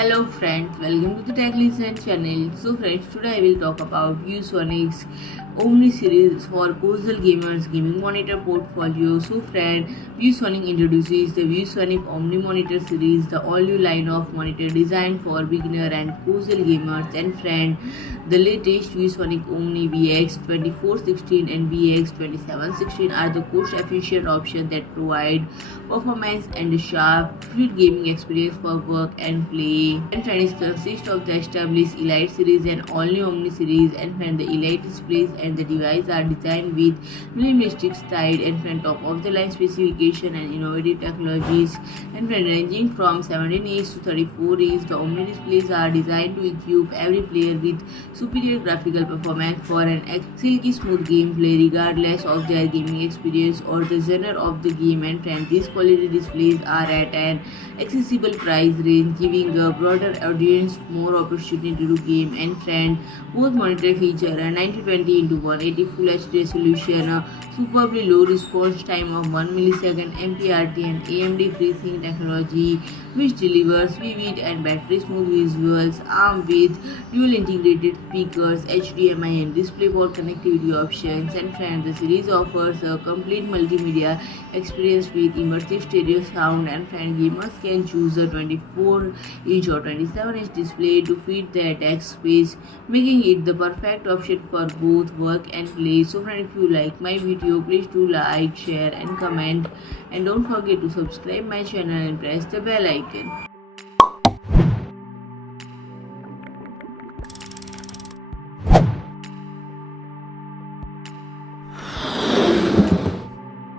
Hello friends, welcome to the Tech Listen channel. So friends, today I will talk about ViewSonic's OMNI series for casual gamers gaming monitor portfolio. So friend, ViewSonic introduces the ViewSonic OMNI monitor series, the all-new line of monitor designed for beginner and casual gamers. And friend, the latest ViewSonic OMNI VX2416 and VX2716 are the cost-efficient options that provide performance and a sharp, fluid gaming experience for work and play. And friends, consists of the established Elite series and all-new OMNI series. And friend, the Elite displays and the device are designed with minimalistic style and friend top of the line specification and innovative technologies. And friend, ranging from 17 inch to 34 inch, the OMNI displays are designed to equip every player with superior graphical performance for an silky smooth gameplay regardless of their gaming experience or the genre of the game. And friend, these quality displays are at an accessible price range, giving a broader audience more opportunity to game. And friend, both monitor feature a 9020 x 180 Full HD resolution, a superbly low response time of 1 millisecond, MPRT and AMD FreeSync technology, which delivers vivid and battery-smooth visuals, armed with dual integrated speakers, HDMI and DisplayPort connectivity options. And friend, the series offers a complete multimedia experience with immersive stereo sound. And friend, gamers can choose a 24-inch or 27-inch display to fit their desk space, making it the perfect option for both work and play. So friend, if you like my video, please do like, share and comment, and don't forget to subscribe my channel and press the bell icon.